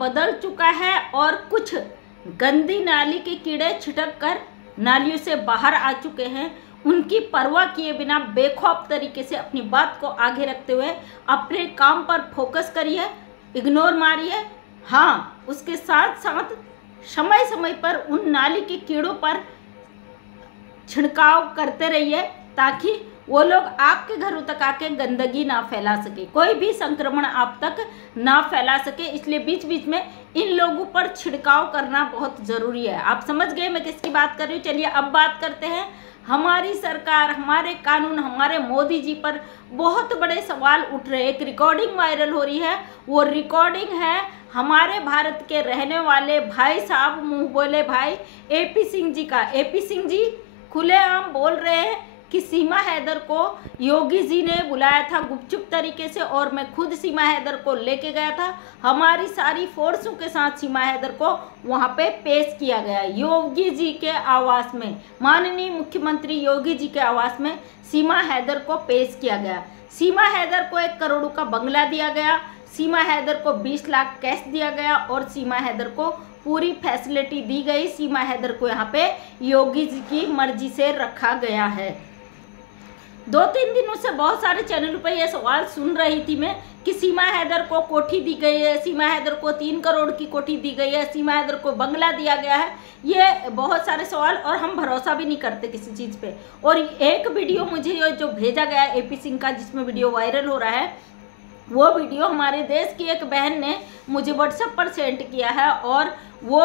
बदल चुका है और कुछ गंदी नाली के कीड़े छिटक कर नालियों से बाहर आ चुके हैं। उनकी परवाह किए बिना बेखौफ तरीके से अपनी बात को आगे रखते हुए अपने काम पर फोकस करिए, इग्नोर मारिए। हाँ, उसके साथ साथ समय समय पर उन नाली के कीड़ों पर छिड़काव करते रहिए ताकि वो लोग आपके घरों तक आके गंदगी ना फैला सके, कोई भी संक्रमण आप तक ना फैला सके। इसलिए बीच बीच में इन लोगों पर छिड़काव करना बहुत ज़रूरी है। आप समझ गए मैं किसकी बात कर रही हूँ। चलिए अब बात करते हैं हमारी सरकार, हमारे कानून, हमारे मोदी जी पर बहुत बड़े सवाल उठ रहे हैं। एक रिकॉर्डिंग वायरल हो रही है, वो रिकॉर्डिंग है हमारे भारत के रहने वाले भाई साहब, मुंह बोले भाई AP सिंह जी का। AP सिंह जी खुलेआम बोल रहे हैं कि सीमा हैदर को योगी जी ने बुलाया था गुपचुप तरीके से और मैं खुद सीमा हैदर को लेके गया था। हमारी सारी फोर्सों के साथ सीमा हैदर को वहाँ पे पेश किया गया योगी जी के आवास में। माननीय मुख्यमंत्री योगी जी के आवास में सीमा हैदर को पेश किया गया। सीमा हैदर को 1 करोड़ का बंगला दिया गया, सीमा हैदर को 20 लाख कैश दिया गया और सीमा हैदर को पूरी फैसिलिटी दी गई। सीमा हैदर को यहाँ पे योगी जी की मर्जी से रखा गया है। 2-3 दिनों से बहुत सारे चैनलों पर यह सवाल सुन रही थी मैं कि सीमा हैदर को कोठी दी गई है, सीमा हैदर को 3 करोड़ की कोठी दी गई है, सीमा हैदर को बंगला दिया गया है। ये बहुत सारे सवाल और हम भरोसा भी नहीं करते किसी चीज़ पे। और एक वीडियो मुझे जो भेजा गया AP सिंह का, जिसमें वीडियो वायरल हो रहा है, वो वीडियो हमारे देश की एक बहन ने मुझे व्हाट्सएप पर सेंड किया है और वो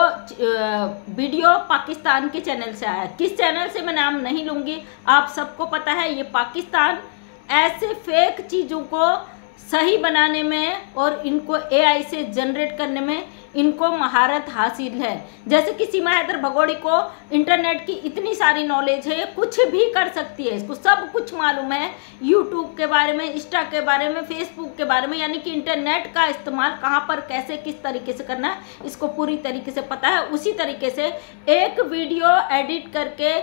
वीडियो पाकिस्तान के चैनल से आया। किस चैनल से मैं नाम नहीं लूँगी, आप सबको पता है। ये पाकिस्तान ऐसे फेक चीज़ों को सही बनाने में और इनको AI से जनरेट करने में इनको महारत हासिल है। जैसे कि सीमा हैदर भगोड़ी को इंटरनेट की इतनी सारी नॉलेज है, ये कुछ भी कर सकती है, इसको सब कुछ मालूम है। यूट्यूब के बारे में, इंस्टा के बारे में, फेसबुक के बारे में, यानी कि इंटरनेट का इस्तेमाल कहाँ पर कैसे किस तरीके से करना है इसको पूरी तरीके से पता है। उसी तरीके से एक वीडियो एडिट करके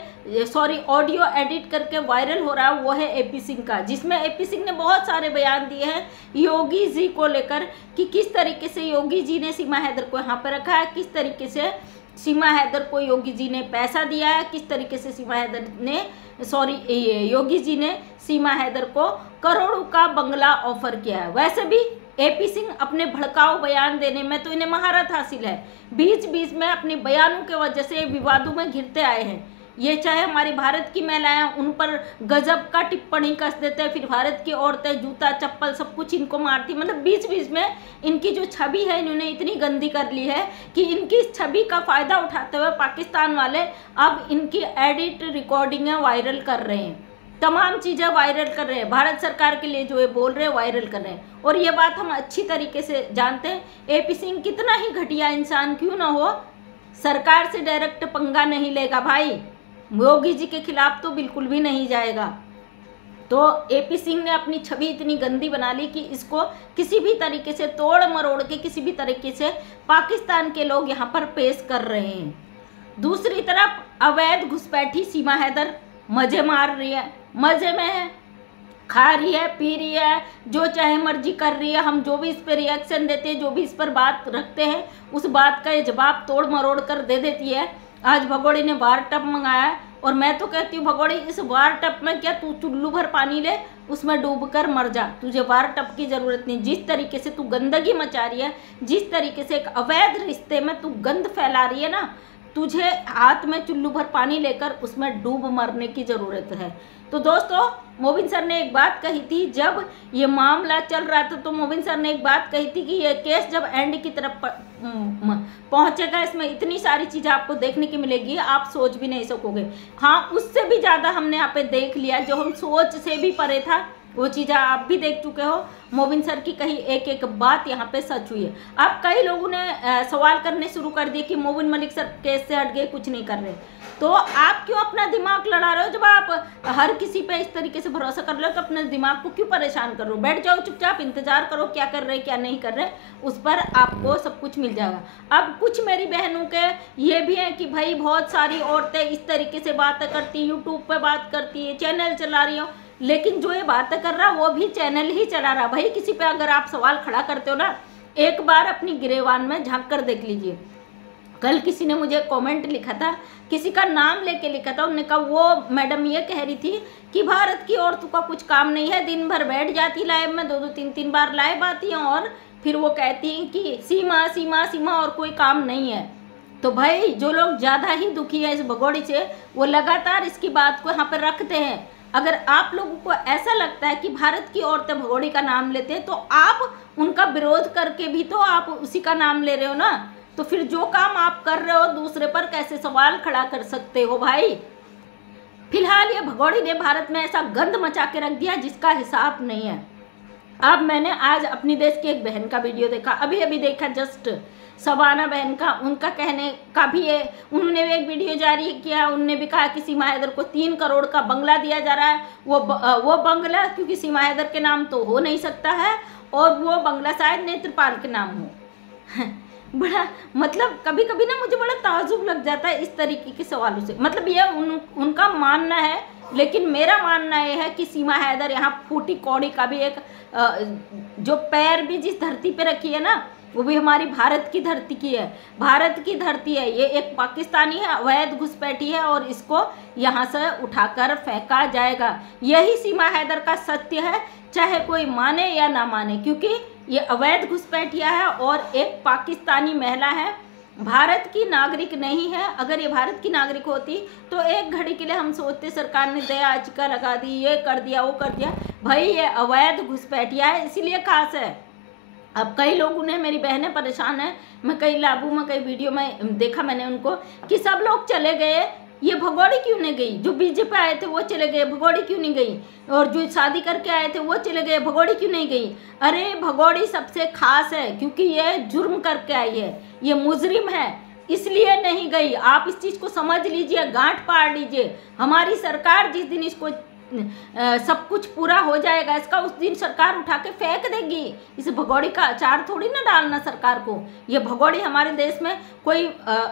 ऑडियो एडिट करके वायरल हो रहा है, वो है AP सिंह का, जिसमें AP सिंह ने बहुत सारे बयान दिए हैं योगी जी को लेकर कि किस तरीके से योगी जी ने सीमा हैदर को यहाँ पे रखा है, किस तरीके से सीमा हैदर को योगी जी ने पैसा दिया है, किस तरीके से सीमा हैदर ने योगी जी ने सीमा हैदर को करोड़ों का बंगला ऑफर किया है। वैसे भी AP सिंह अपने भड़काऊ बयान देने में तो इन्हें महारत हासिल है। बीच बीच में अपने बयानों के वजह से विवादों में घिरते आए हैं। ये चाहे हमारी भारत की महिलाएं उन पर गजब का टिप्पणी कस देते हैं, फिर भारत की औरतें जूता चप्पल सब कुछ इनको मारती। मतलब बीच बीच में इनकी जो छवि है इन्होंने इतनी गंदी कर ली है कि इनकी इस छवि का फ़ायदा उठाते हुए पाकिस्तान वाले अब इनकी एडिट रिकॉर्डिंगें वायरल कर रहे हैं, तमाम चीज़ें वायरल कर रहे हैं। भारत सरकार के लिए जो ये बोल रहे हैं वायरल कर रहे हैं। और ये बात हम अच्छी तरीके से जानते हैं, AP सिंह कितना ही घटिया इंसान क्यों ना हो, सरकार से डायरेक्ट पंगा नहीं लेगा भाई, योगी जी के खिलाफ तो बिल्कुल भी नहीं जाएगा। तो AP सिंह ने अपनी छवि इतनी गंदी बना ली कि इसको किसी भी तरीके से तोड़ मरोड़ के किसी भी तरीके से पाकिस्तान के लोग यहाँ पर पेश कर रहे हैं। दूसरी तरफ अवैध घुसपैठी सीमा हैदर मज़े मार रही है, मज़े में है, खा रही है, पी रही है, जो चाहे मर्जी कर रही है। हम जो भी इस पर रिएक्शन देते हैं, जो भी इस पर बात रखते हैं, उस बात का ये जवाब तोड़ मरोड़ कर दे देती है। आज भगोड़ी ने वार टब मंगाया है और मैं तो कहती हूँ भगोड़ी इस वार टब में क्या तू चुल्लू भर पानी ले, उसमें डूब कर मर जा, तुझे वार टब की ज़रूरत नहीं। जिस तरीके से तू गंदगी मचा रही है, जिस तरीके से एक अवैध रिश्ते में तू गंद फैला रही है ना, तुझे हाथ में चुल्लू भर पानी लेकर उसमें डूब मरने की ज़रूरत है। तो दोस्तों, मोबिन सर ने एक बात कही थी जब ये मामला चल रहा था, तो मोबिन सर ने एक बात कही थी कि ये केस जब एंड की तरफ पहुंचेगा, इसमें इतनी सारी चीज़ें आपको देखने की मिलेगी, आप सोच भी नहीं सकोगे। हाँ, उससे भी ज़्यादा हमने यहाँ पे देख लिया, जो हम सोच से भी परे था, वो चीज़ें आप भी देख चुके हो। मोबिन सर की कही एक एक बात यहाँ पे सच हुई है। अब कई लोगों ने सवाल करने शुरू कर दिए कि मोबिन मलिक सर केस से हट गए, कुछ नहीं कर रहे। तो आप क्यों अपना दिमाग लड़ा रहे हो? जब आप हर किसी पे इस तरीके से भरोसा कर रहे हो तो अपने दिमाग को क्यों परेशान कर रहे हो? बैठ जाओ चुपचाप, इंतजार करो क्या कर रहे हैं क्या नहीं कर रहे, उस पर आपको सब कुछ मिल जाएगा। अब कुछ मेरी बहनों के ये भी है कि भाई बहुत सारी औरतें इस तरीके से बातें करती, यूट्यूब पर बात करती है, चैनल चला रही हो, लेकिन जो ये बातें कर रहा वो भी चैनल ही चला रहा। भाई किसी पे अगर आप सवाल खड़ा करते हो ना, एक बार अपनी गिरेबान में झांक कर देख लीजिए। कल किसी ने मुझे कमेंट लिखा था, किसी का नाम लेके लिखा था, उन्होंने कहा वो मैडम ये कह रही थी कि भारत की औरतों का कुछ काम नहीं है, दिन भर बैठ जाती लाइव में, 2-2 3-3 बार लाइव आती हैं और फिर वो कहती हैं कि सीमा सीमा सीमा और कोई काम नहीं है। तो भाई जो लोग ज़्यादा ही दुखी है इस भगोड़ी से, वो लगातार इसकी बात को यहाँ पर रखते हैं। अगर आप लोगों को ऐसा लगता है कि भारत की औरतें भगोड़ी का नाम लेते हैं, तो आप उनका विरोध करके भी तो आप उसी का नाम ले रहे हो ना। तो फिर जो काम आप कर रहे हो दूसरे पर कैसे सवाल खड़ा कर सकते हो भाई। फिलहाल ये भगोड़ी ने भारत में ऐसा गंद मचा के रख दिया जिसका हिसाब नहीं है। अब मैंने आज अपनी देश की एक बहन का वीडियो देखा, अभी देखा जस्ट, शबाना बहन का। उनका कहने का भी है, उन्होंने भी एक वीडियो जारी किया, उन्होंने भी कहा कि सीमा हैदर को 3 करोड़ का बंगला दिया जा रहा है। वो बंगला क्योंकि सीमा हैदर के नाम तो हो नहीं सकता है और वो बंगला शायद नेत्रपाल के नाम हो। बड़ा मतलब कभी कभी ना मुझे बड़ा ताज्जुब लग जाता है इस तरीके के सवालों से। मतलब ये उनका मानना है, लेकिन मेरा मानना ये है कि सीमा हैदर यहाँ फूटी कौड़ी का भी एक जो पैर भी जिस धरती पे रखी है ना, वो भी हमारी भारत की धरती की है, भारत की धरती है। ये एक पाकिस्तानी है, अवैध घुसपैठी है और इसको यहाँ से उठाकर फेंका जाएगा। यही सीमा हैदर का सत्य है, चाहे कोई माने या ना माने, क्योंकि ये अवैध घुसपैठिया है और एक पाकिस्तानी महिला है, भारत की नागरिक नहीं है। अगर ये भारत की नागरिक होती तो एक घड़ी के लिए हम सोचते सरकार ने दया याचिका लगा दी, ये कर दिया वो कर दिया। भाई ये अवैध घुसपैठिया है, इसीलिए खास है। अब कई लोगों ने, मेरी बहनें परेशान हैं, मैं कई लाभों में कई वीडियो में देखा मैंने उनको कि सब लोग चले गए, ये भगोड़ी क्यों नहीं गई, जो बीजेपी आए थे वो चले गए, भगोड़ी क्यों नहीं गई, और जो शादी करके आए थे वो चले गए, भगोड़ी क्यों नहीं गई। अरे भगोड़ी सबसे खास है क्योंकि ये जुर्म करके आई है, ये मुजरिम है, इसलिए नहीं गई। आप इस चीज़ को समझ लीजिए, गांठ पाड़ लीजिए। हमारी सरकार जिस दिन इसको सब कुछ पूरा हो जाएगा इसका, उस दिन सरकार उठा के फेंक देगी। इस भगोड़ी का अचार थोड़ी ना डालना सरकार को। ये भगोड़ी हमारे देश में कोई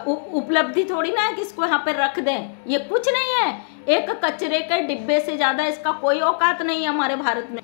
उपलब्धि थोड़ी ना है कि इसको यहाँ पे रख दें, ये कुछ नहीं है। एक कचरे के डिब्बे से ज़्यादा इसका कोई औकात नहीं है हमारे भारत में।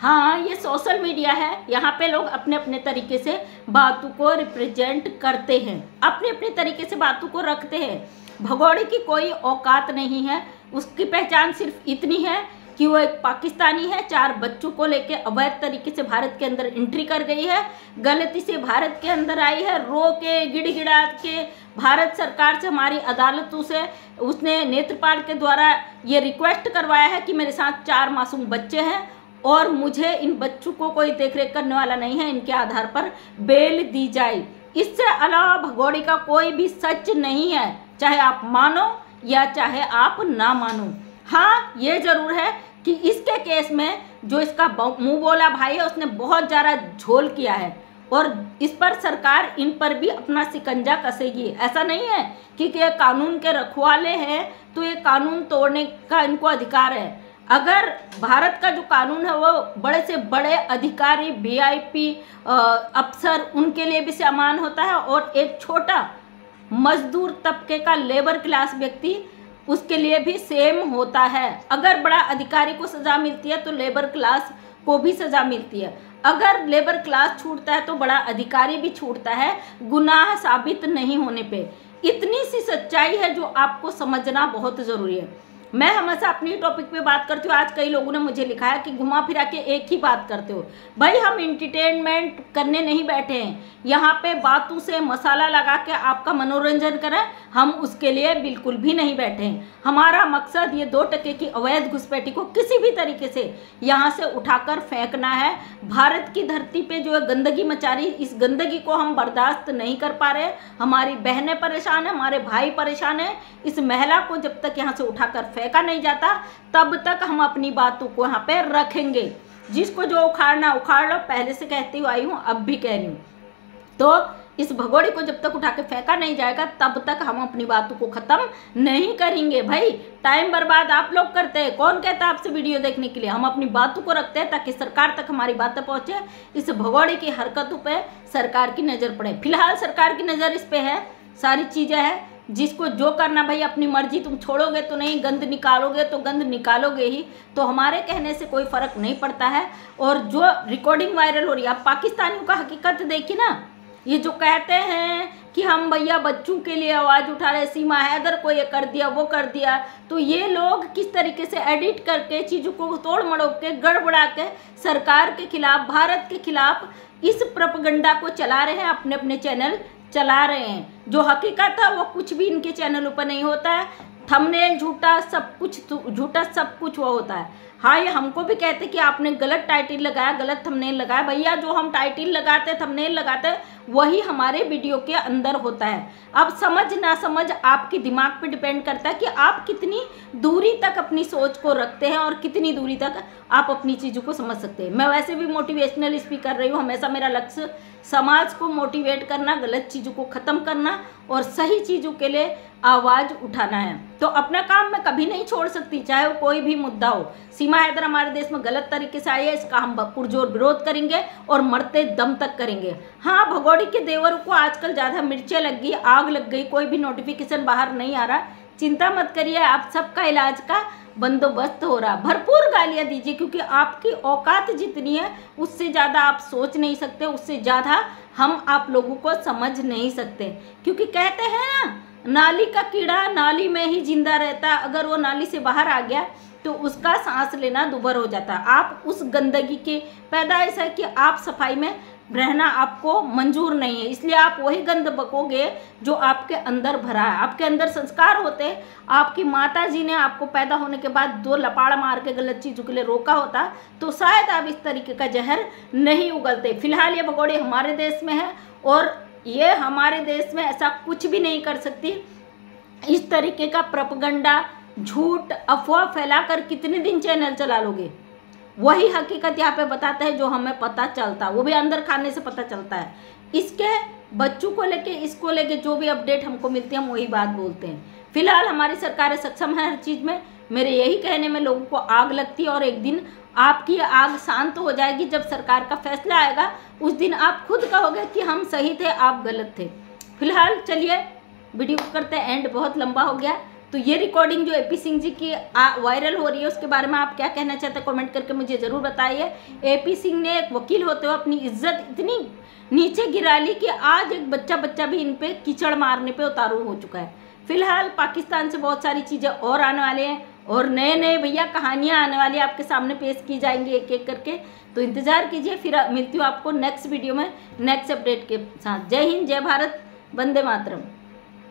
हाँ, ये सोशल मीडिया है, यहाँ पे लोग अपने अपने तरीके से बातों को रिप्रेजेंट करते हैं, अपने अपने तरीके से बातों को रखते हैं। भगोड़ी की कोई औकात नहीं है, उसकी पहचान सिर्फ इतनी है कि वो एक पाकिस्तानी है, 4 बच्चों को लेके अवैध तरीके से भारत के अंदर एंट्री कर गई है, गलती से भारत के अंदर आई है, रो के गिड़गिड़ा के भारत सरकार से, हमारी अदालतों से उसने नेत्रपाल के द्वारा ये रिक्वेस्ट करवाया है कि मेरे साथ 4 मासूम बच्चे हैं और मुझे इन बच्चों को कोई देखरेख करने वाला नहीं है, इनके आधार पर बेल दी जाए। इससे अलावा भगोड़ी का कोई भी सच नहीं है, चाहे आप मानो या चाहे आप ना मानो। हाँ, ये जरूर है कि इसके केस में जो इसका मुंह बोला भाई है उसने बहुत ज़्यादा झोल किया है और इस पर सरकार इन पर भी अपना शिकंजा कसेगी। ऐसा नहीं है कि ये कानून के रखवाले हैं तो ये कानून तोड़ने का इनको अधिकार है। अगर भारत का जो कानून है वो बड़े से बड़े अधिकारी, VIP अफसर, उनके लिए भी समान होता है और एक छोटा मजदूर तबके का लेबर क्लास व्यक्ति उसके लिए भी सेम होता है। अगर बड़ा अधिकारी को सज़ा मिलती है तो लेबर क्लास को भी सज़ा मिलती है। अगर लेबर क्लास छूटता है तो बड़ा अधिकारी भी छूटता है, गुनाह साबित नहीं होने पे। इतनी सी सच्चाई है जो आपको समझना बहुत ज़रूरी है। मैं हमेशा अपनी टॉपिक पे बात करती हूँ। आज कई लोगों ने मुझे लिखा है कि घुमा फिरा के एक ही बात करते हो। भाई हम एंटरटेनमेंट करने नहीं बैठे हैं, यहाँ पे बातों से मसाला लगा के आपका मनोरंजन करें, हम उसके लिए बिल्कुल भी नहीं बैठे हैं। हमारा मकसद ये 2 टके की अवैध घुसपैठी को किसी भी तरीके से यहाँ से उठाकर फेंकना है। भारत की धरती पे जो गंदगी मचा रही, इस गंदगी को हम बर्दाश्त नहीं कर पा रहे। हमारी बहनें परेशान हैं, हमारे भाई परेशान हैं। इस महिला को जब तक यहाँ से उठाकर फेंका नहीं जाता तब तक हम अपनी बातों को यहाँ पे रखेंगे। जिसको जो उखाड़ना उखाड़ लो, पहले से कहती हुई आई हूँ, अब भी कह रही हूँ। तो इस भगोड़ी को जब तक उठा के फेंका नहीं जाएगा तब तक हम अपनी बातों को ख़त्म नहीं करेंगे। भाई टाइम बर्बाद आप लोग करते हैं, कौन कहता है आपसे वीडियो देखने के लिए। हम अपनी बातों को रखते हैं ताकि सरकार तक हमारी बातें पहुँचे, इस भगोड़ी की हरकतों पे सरकार की नज़र पड़े। फिलहाल सरकार की नज़र इस पे है, सारी चीज़ें हैं जिसको जो करना भाई अपनी मर्जी, तुम छोड़ोगे तो नहीं, गंद निकालोगे तो गंद निकालोगे ही, तो हमारे कहने से कोई फ़र्क नहीं पड़ता है। और जो रिकॉर्डिंग वायरल हो रही है, आप पाकिस्तानियों का हकीकत देखिए ना, ये जो कहते हैं कि हम भैया बच्चों के लिए आवाज़ उठा रहे, सीमा हैदर को ये कर दिया वो कर दिया, तो ये लोग किस तरीके से एडिट करके चीज़ों को तोड़ मड़ोड़ के गड़बड़ा के सरकार के खिलाफ, भारत के खिलाफ इस प्रोपेगेंडा को चला रहे हैं, अपने अपने चैनल चला रहे हैं। जो हकीकत है वो कुछ भी इनके चैनलों पर नहीं होता है, थंबनेल झूठा, सब कुछ झूठा, सब कुछ वो होता है। हाँ, ये हमको भी कहते कि आपने गलत टाइटल लगाया, गलत थंबनेल लगाया। भैया जो हम टाइटल लगाते, थंबनेल लगाते, वही हमारे वीडियो के अंदर होता है। अब समझ ना समझ आपके दिमाग पे डिपेंड करता है कि आप कितनी दूरी तक अपनी सोच को रखते हैं और कितनी दूरी तक आप अपनी चीज़ों को समझ सकते हैं। मैं वैसे भी मोटिवेशनल स्पीकर रही हूँ, हमेशा मेरा लक्ष्य समाज को मोटिवेट करना, गलत चीज़ों को ख़त्म करना और सही चीज़ों के लिए आवाज़ उठाना है। तो अपना काम मैं कभी नहीं छोड़ सकती, चाहे वो कोई भी मुद्दा हो। सीमा हैदर हमारे देश में गलत तरीके से आई है, इसका हम पुरजोर विरोध करेंगे और मरते दम तक करेंगे। हाँ, भगोड़ी के देवर को आजकल ज़्यादा मिर्चें लग गई, आग लग गई, कोई भी नोटिफिकेशन बाहर नहीं आ रहा, चिंता मत करिए, आप सबका इलाज का बंदोबस्त हो रहा। भरपूर गालियाँ दीजिए, क्योंकि आपकी औकात जितनी है उससे ज़्यादा आप सोच नहीं सकते, उससे ज़्यादा हम आप लोगों को समझ नहीं सकते। क्योंकि कहते हैं ना, नाली का कीड़ा नाली में ही जिंदा रहता, अगर वो नाली से बाहर आ गया तो उसका सांस लेना दुभर हो जाता। आप उस गंदगी के पैदाइश है कि आप सफाई में रहना आपको मंजूर नहीं है, इसलिए आप वही गंद बकोगे जो आपके अंदर भरा है। आपके अंदर संस्कार होते हैं, आपकी माता जी ने आपको पैदा होने के बाद 2 लपाड़ मार के गलत चीज़ों के लिए रोका होता तो शायद आप इस तरीके का जहर नहीं उगलते। फिलहाल ये भगोड़े हमारे देश में है और ये हमारे देश में ऐसा कुछ भी नहीं कर सकती। इस तरीके का प्रोपेगेंडा, झूठ, अफवाह फैलाकर कितने दिन चैनल चला लोगे? वही हकीकत यहाँ पे बताता है जो हमें पता चलता, वो भी अंदर खाने से पता चलता है। इसके बच्चों को लेके, इसको लेके जो भी अपडेट हमको मिलती है हम वही बात बोलते हैं। फिलहाल हमारी सरकारें सक्षम है हर चीज़ में। मेरे यही कहने में लोगों को आग लगती है और एक दिन आपकी आग शांत हो जाएगी। जब सरकार का फैसला आएगा उस दिन आप खुद कहोगे कि हम सही थे, आप गलत थे। फिलहाल चलिए वीडियो को करते हैं एंड, बहुत लंबा हो गया। तो ये रिकॉर्डिंग जो एपी सिंह जी की वायरल हो रही है उसके बारे में आप क्या कहना चाहते हैं कमेंट करके मुझे ज़रूर बताइए। एपी सिंह ने एक वकील होते हुए अपनी इज्जत इतनी नीचे गिरा ली कि आज एक बच्चा भी इन पे कीचड़ मारने पे उतारू हो चुका है। फिलहाल पाकिस्तान से बहुत सारी चीज़ें और आने वाले हैं और नए नए भैया कहानियाँ आने वाली आपके सामने पेश की जाएंगी एक एक करके, तो इंतज़ार कीजिए। फिर मिलती हूँ आपको नेक्स्ट वीडियो में नेक्स्ट अपडेट के साथ। जय हिंद, जय भारत, वंदे मातरम।